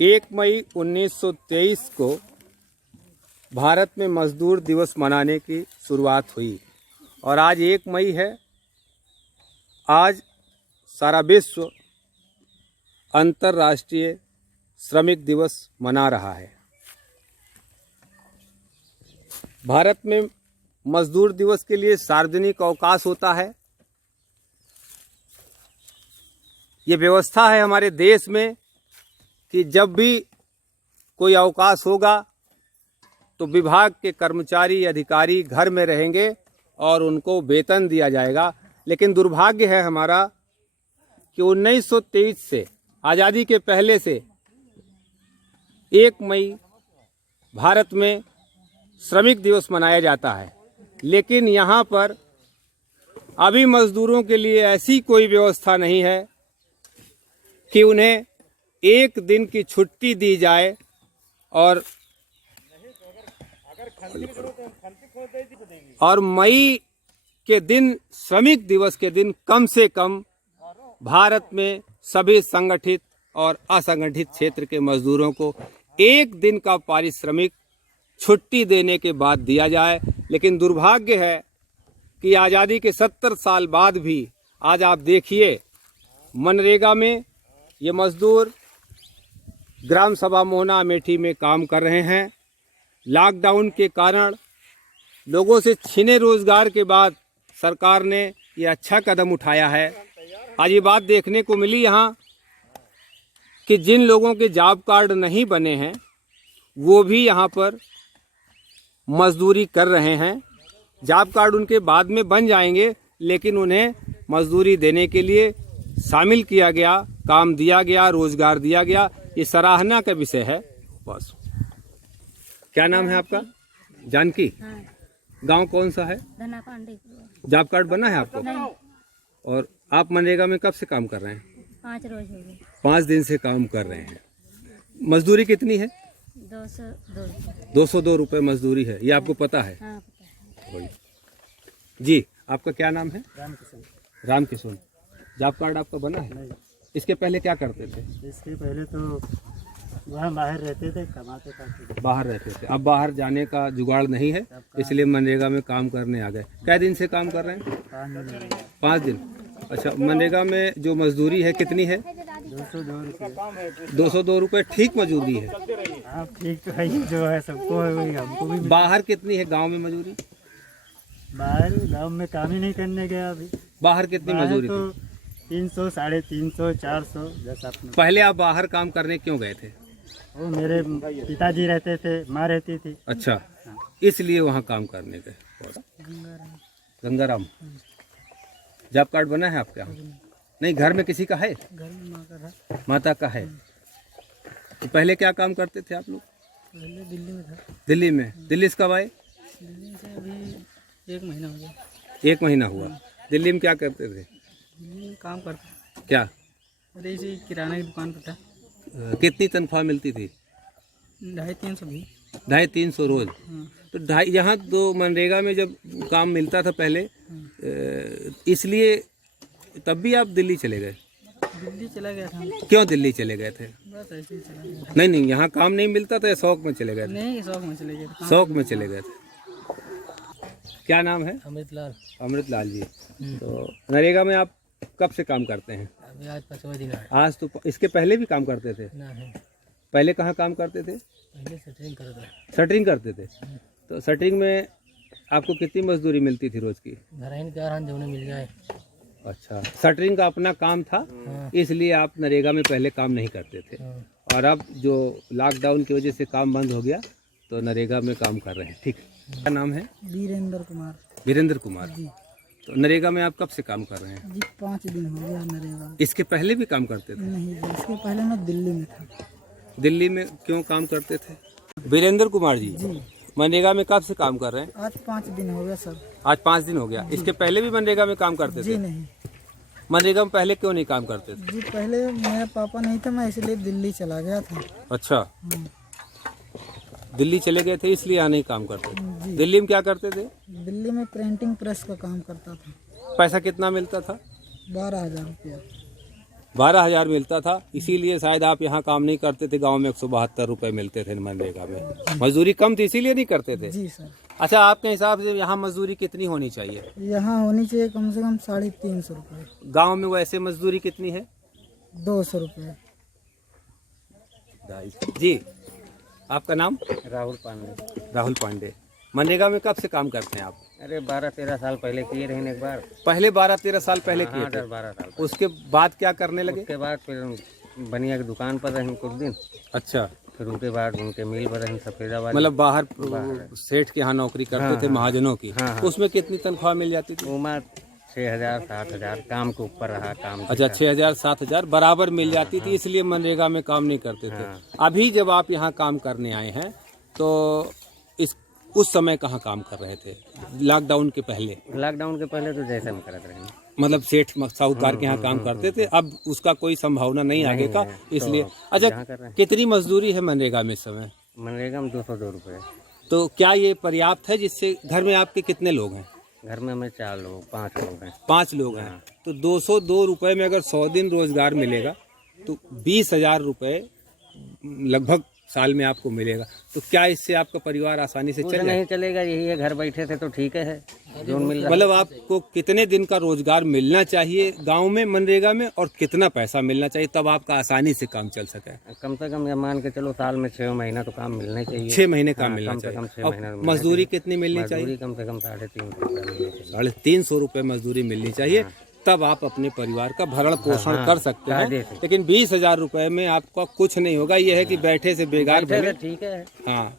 1 मई 1923 को भारत में मजदूर दिवस मनाने की शुरुआत हुई और आज 1 मई है। आज सारा विश्व अंतर्राष्ट्रीय श्रमिक दिवस मना रहा है। भारत में मजदूर दिवस के लिए सार्वजनिक अवकाश होता है। ये व्यवस्था है हमारे देश में कि जब भी कोई अवकाश होगा तो विभाग के कर्मचारी अधिकारी घर में रहेंगे और उनको वेतन दिया जाएगा। लेकिन दुर्भाग्य है हमारा कि 1923 से आज़ादी के पहले से 1 मई भारत में श्रमिक दिवस मनाया जाता है, लेकिन यहाँ पर अभी मजदूरों के लिए ऐसी कोई व्यवस्था नहीं है कि उन्हें 1 दिन की छुट्टी दी जाए और मई के दिन, श्रमिक दिवस के दिन, कम से कम भारत में सभी संगठित और असंगठित क्षेत्र के मजदूरों को 1 दिन का पारिश्रमिक छुट्टी देने के बाद दिया जाए। लेकिन दुर्भाग्य है कि आज़ादी के 70 साल बाद भी आज आप देखिए मनरेगा में ये मजदूर ग्राम सभा मोहना अमेठी में काम कर रहे हैं। लॉकडाउन के कारण लोगों से छीने रोजगार के बाद सरकार ने ये अच्छा कदम उठाया है। आज ये बात देखने को मिली यहाँ कि जिन लोगों के जॉब कार्ड नहीं बने हैं वो भी यहाँ पर मजदूरी कर रहे हैं। जॉब कार्ड उनके बाद में बन जाएंगे, लेकिन उन्हें मजदूरी देने के लिए शामिल किया गया, काम दिया गया, रोजगार दिया गया। ये सराहना का विषय है। बस। क्या नाम है आपका? जानकी। हाँ। गांव कौन सा है? जॉब कार्ड बना है आपको? नहीं। और आप मनरेगा में कब से काम कर रहे हैं? 5 रोज हो गए। 5 दिन से काम कर रहे हैं। मजदूरी कितनी है? 202 रुपये मजदूरी है। ये आपको पता है? हाँ, पता है। जी, आपका क्या नाम है? राम किशोर। जॉब कार्ड आपका बना है? नहीं। इसके पहले क्या करते थे? इसके पहले तो वहाँ बाहर रहते थे, कमाते खाते। बाहर रहते थे। अब बाहर जाने का जुगाड़ नहीं है, इसलिए मनरेगा में काम करने आ गए। कै दिन से काम कर रहे हैं? 5 दिन। अच्छा, मनरेगा में जो मजदूरी है कितनी है? 202 रुपये। 202 रुपये ठीक मजदूरी है? हाँ, ठीक तो है, जो है सबको है वही हमको भी। बाहर कितनी है गांव में मजदूरी? बाहर गांव में काम ही नहीं करने गया अभी। बाहर कितनी मजदूरी तो थी? 300, 350, 400 जैसा अपने। पहले आप बाहर काम करने क्यों गए थे? वो मेरे पिताजी रहते थे, माँ रहती थी। अच्छा, इसलिए वहाँ काम करने गए। गंगाराम। जॉब कार्ड बना है आपके यहाँ? नहीं, घर में किसी का है? घर में माता का है। तो पहले क्या काम करते थे आप लोग? पहले दिल्ली में था। दिल्ली में? दिल्ली से कब आए? दिल्ली से अभी 1 महीना हो गया। 1 महीना हुआ। दिल्ली में क्या करते थे? दिल्ली में काम करता। क्या? अरे इसी किराना की दुकान पर था। कितनी तनख्वाह मिलती थी? 250-300 भी। 250-300 रोज। तो यहाँ तो मनरेगा में जब काम मिलता था पहले, इसलिए तब भी आप दिल्ली चले गए? दिल्ली चला गया था। क्यों दिल्ली चले गए थे? बस ऐसे ही चला गया। नहीं नहीं, यहाँ काम नहीं मिलता था या शौक में चले गए थे? नहीं, शौक में चले गए थे। शौक में चले गए थे। क्या नाम है? अमृतलाल। अमृतलाल जी। तो नरेगा में आप कब से काम करते हैं? अभी आज 5वां दिन है। आज तो इसके पहले भी काम करते थे? नहीं, पहले कहाँ काम करते थे? पहले सेटरिंग करता था। शटरिंग करते थे। तो शटरिंग में आपको कितनी मजदूरी मिलती थी रोज की? घर आने 4 हाथ जमने मिल जाए। अच्छा, शटरिंग का अपना काम था, इसलिए आप नरेगा में पहले काम नहीं करते थे। और अब जो लॉकडाउन की वजह से काम बंद हो गया तो नरेगा में काम कर रहे हैं। ठीक। क्या नाम है? वीरेंद्र कुमार। वीरेंद्र कुमार जी। तो नरेगा में आप कब से काम कर रहे हैं? जी 5 दिन हो गया नरेगा। इसके पहले भी काम करते थे? नहीं जी, इसके पहले मैं दिल्ली में था। दिल्ली में क्यों काम करते थे? वीरेंद्र कुमार जी, मनरेगा में कब से काम कर रहे हैं? आज 5 दिन हो गया सर। आज 5 दिन हो गया। इसके पहले भी मनरेगा में काम करते थे? जी नहीं। मनरेगा में पहले क्यों नहीं काम करते थे? जी पहले मेरा पापा नहीं था, मैं इसलिए दिल्ली चला गया था। अच्छा, दिल्ली चले गए थे इसलिए यहाँ नहीं काम करते थे। दिल्ली में क्या करते थे? दिल्ली में प्रिंटिंग प्रेस का काम करता था। पैसा कितना मिलता था? 12,000 रुपया। 12,000 मिलता था, इसीलिए शायद आप यहाँ काम नहीं करते थे। गांव में 172 रुपए मिलते थे मनरेगा में, मजदूरी कम थी इसीलिए नहीं करते थे। जी सर। अच्छा, आपके हिसाब से यहाँ मजदूरी कितनी होनी चाहिए? यहाँ होनी चाहिए कम से कम 350 रुपये। गांव में वैसे मजदूरी कितनी है? 200 रुपये। जी, आपका नाम? राहुल पांडे। राहुल पांडे। मनरेगा में कब से काम करते हैं आप? अरे 12-13 साल पहले किए रहे एक बार। पहले 12-13 साल पहले किए थे। 12 साल। उसके बाद क्या करने लगे? उसके बाद फिर बनिया की दुकान पर रहे कुछ दिन, अच्छा, फिर उसके बाद उनके मिल पर रहे सफेदाबाद। मतलब बाहर सेठ के यहाँ नौकरी करते थे, महाजनों की। उसमें कितनी तनख्वाह मिल जाती थी? उमर 6,000-7,000 काम के ऊपर रहा काम। अच्छा, 6,000-7,000 बराबर मिल जाती थी, इसलिए मनरेगा में काम नहीं करते थे। अभी जब आप यहाँ काम करने आए हैं तो उस समय कहाँ काम कर रहे थे? लॉकडाउन के पहले? लॉकडाउन के पहले तो जैसे हम करते रहे, मतलब सेठ साहूकार के यहाँ काम करते थे, अब उसका कोई संभावना नहीं आगे का, इसलिए। अच्छा, कितनी मजदूरी है मनरेगा में इस समय? मनरेगा में 202 रुपये। तो क्या ये पर्याप्त है? जिससे घर में आपके कितने लोग हैं? घर में हमें 4 लोग 5 लोग हैं। 5 लोग हैं। तो 202 रुपये में अगर 100 दिन रोजगार मिलेगा तो 20,000 रुपये लगभग साल में आपको मिलेगा। तो क्या इससे आपका परिवार आसानी से चलेगा? नहीं चलेगा, यही है, घर बैठे थे तो ठीक है जो मिल रहा। मतलब आपको कितने दिन का रोजगार मिलना चाहिए गांव में मनरेगा में, और कितना पैसा मिलना चाहिए तब आपका आसानी से काम चल सके? कम से कम ये मान के चलो साल में 6 महीना तो काम मिलना चाहिए। 6 महीने काम मिलना कम से कम 6 चाहिए। महीना और मजदूरी कितनी मिलनी चाहिए? कम से कम 350 रुपये मिलनी चाहिए। 350 रुपये मजदूरी मिलनी चाहिए, तब आप अपने परिवार का भरण पोषण कर सकते हैं। लेकिन 20,000 रुपये में आपका कुछ नहीं होगा। यह है कि बैठे से बेगार भले। ठीक है। हाँ।